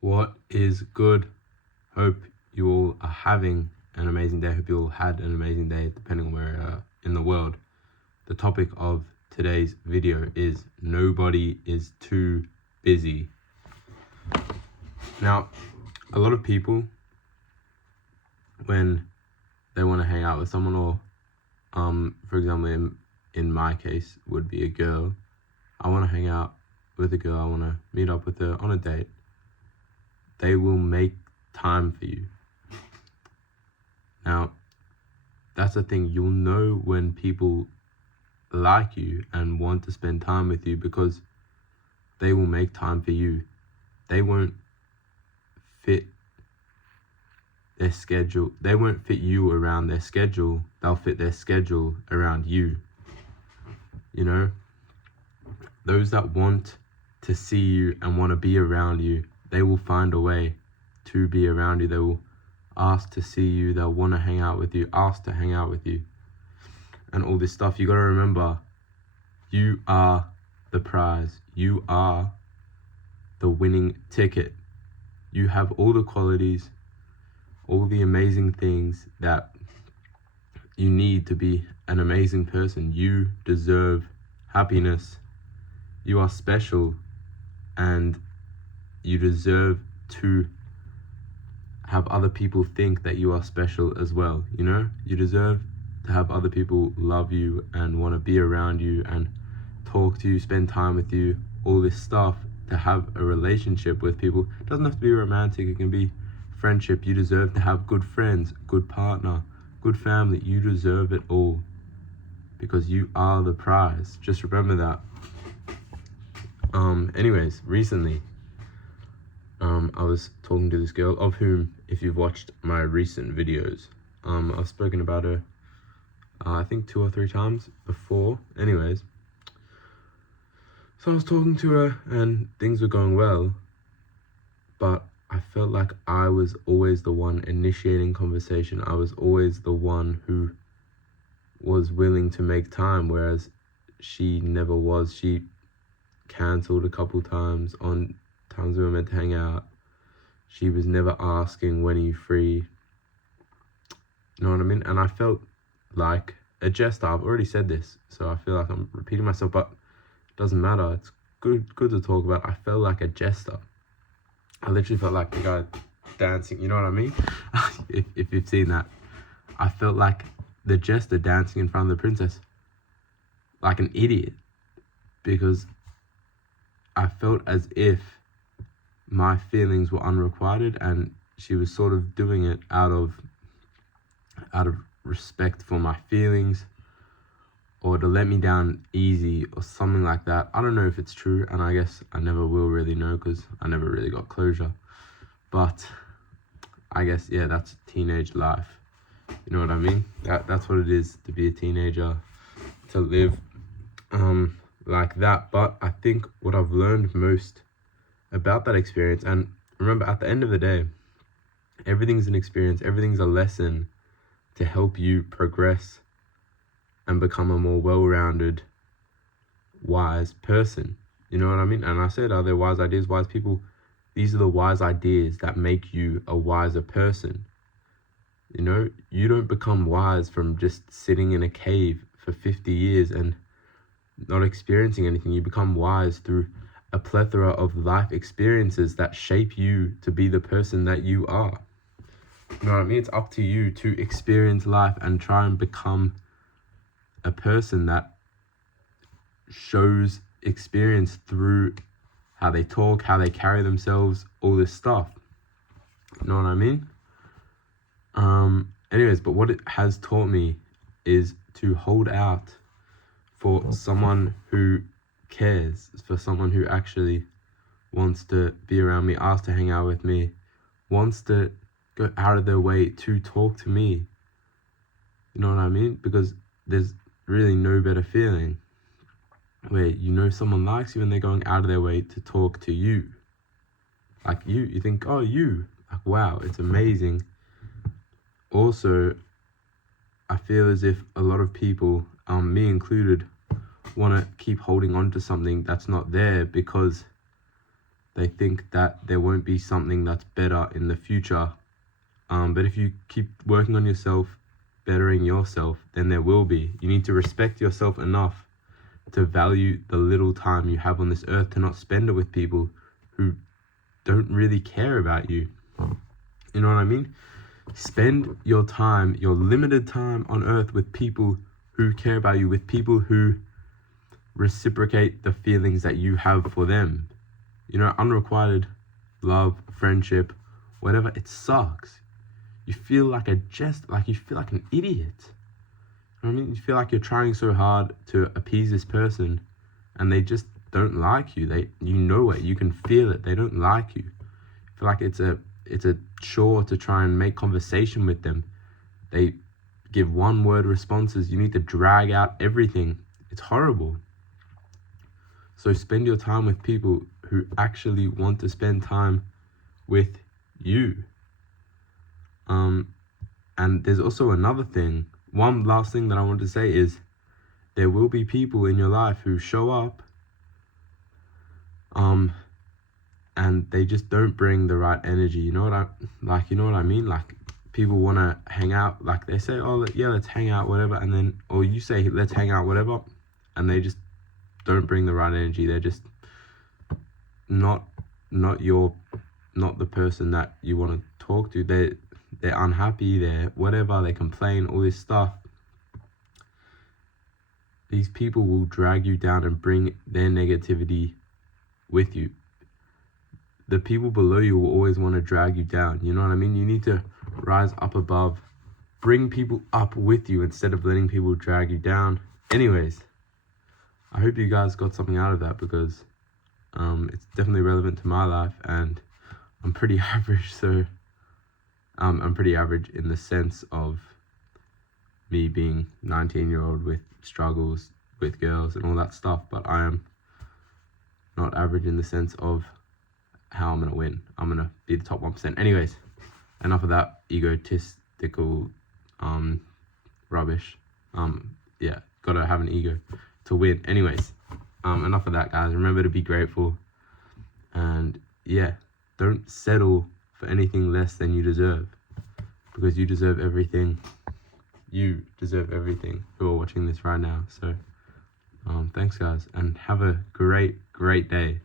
What is good? Hope you all are having an amazing day. Hope you all had an amazing day, depending on where in the world. The topic of today's video is nobody is too busy. Now, a lot of people, when they want to hang out with someone, or for example, in my case, would be a girl. I want to hang out with a girl. I want to meet up with her on a date. They will make time for you. Now, that's the thing. You'll know when people like you and want to spend time with you because they will make time for you. They won't fit their schedule. They won't fit you around their schedule. They'll fit their schedule around you. You know, those that want to see you and want to be around you, they will find a way to be around you. They will ask to see you. They'll want to hang out with you, ask to hang out with you, and all this stuff. You got to remember, you are the prize. You are the winning ticket. You have all the qualities, all the amazing things that you need to be an amazing person. You deserve happiness. You are special, and you deserve to have other people think that you are special as well. You know, you deserve to have other people love you and want to be around you and talk to you, spend time with you, all this stuff. To have a relationship with people, it doesn't have to be romantic. It can be friendship. You deserve to have good friends, good partner, good family. You deserve it all because you are the prize. Just remember that. Anyways, recently I was talking to this girl, of whom, if you've watched my recent videos, I've spoken about her I think 2 or 3 times before. Anyways, so I was talking to her and things were going well, but I felt like I was always the one initiating conversation. I was always the one who was willing to make time, whereas she never was. She cancelled a couple times on times we were meant to hang out. She was never asking, when are you free? You know what I mean? And I felt like a jester. I've already said this, so I feel like I'm repeating myself, but it doesn't matter. It's good to talk about. I felt like a jester. I literally felt like a guy dancing, you know what I mean? if you've seen that. I felt like the jester dancing in front of the princess. Like an idiot. Because I felt as if my feelings were unrequited and she was sort of doing it out of respect for my feelings, or to let me down easy or something like that. I don't know if it's true, and I guess I never will really know because I never really got closure. But I guess, yeah, that's teenage life. You know what I mean? That's what it is to be a teenager, to live like that. But I think what I've learned most about that experience, and remember, at the end of the day, everything's an experience, everything's a lesson to help you progress and become a more well-rounded, wise person. You know what I mean? And I said, are there wise ideas, wise people? These are the wise ideas that make you a wiser person. You know, you don't become wise from just sitting in a cave for 50 years and not experiencing anything. You become wise through a plethora of life experiences that shape you to be the person that you are. You know what I mean? It's up to you to experience life and try and become a person that shows experience through how they talk, how they carry themselves, all this stuff. You know what I mean? Anyways, but what it has taught me is to hold out for someone who cares, for someone who actually wants to be around me, asks to hang out with me, wants to go out of their way to talk to me. You know what I mean? Because there's really no better feeling where you know someone likes you and they're going out of their way to talk to you. Like you think, oh, you, like, wow, it's amazing. Also, I feel as if a lot of people, me included, want to keep holding on to something that's not there because They think that there won't be something that's better in the future. But if you keep working on yourself, bettering yourself, then there will be. You need to respect yourself enough to value the little time you have on this earth, to not spend it with people who don't really care about you. You know what I mean? Spend your time, your limited time on earth, with people who care about you, with people who reciprocate the feelings that you have for them. You know, unrequited love, friendship, whatever, it sucks. You feel like you feel like an idiot. You know what I mean? You feel like you're trying so hard to appease this person and they just don't like you. You know it, you can feel it. They don't like you. You feel like it's a chore to try and make conversation with them. They give one-word responses. You need to drag out everything. It's horrible. So spend your time with people who actually want to spend time with you. And there's also another thing. One last thing that I want to say is, there will be people in your life who show up, and they just don't bring the right energy. You know what I mean? Like, people want to hang out. Like, they say, oh yeah, let's hang out, whatever. And then, or you say, let's hang out, whatever. And they just don't bring the right energy. They're just not the person that you want to talk to. They're unhappy, they're whatever, they complain, all this stuff. These people will drag you down and bring their negativity with you. The people below you will always want to drag you down. You know what I mean? You need to rise up above, bring people up with you instead of letting people drag you down. Anyways, I hope you guys got something out of that, because it's definitely relevant to my life, and I'm pretty average, so I'm pretty average in the sense of me being 19-year-old with struggles with girls and all that stuff, but I am not average in the sense of how I'm going to win. I'm going to be the top 1%. Anyways, enough of that egotistical rubbish. Yeah, gotta have an ego to win. Anyways, enough of that, guys. Remember to be grateful, and yeah, don't settle for anything less than you deserve, because you deserve everything. You deserve everything who are watching this right now. So thanks, guys, and have a great day.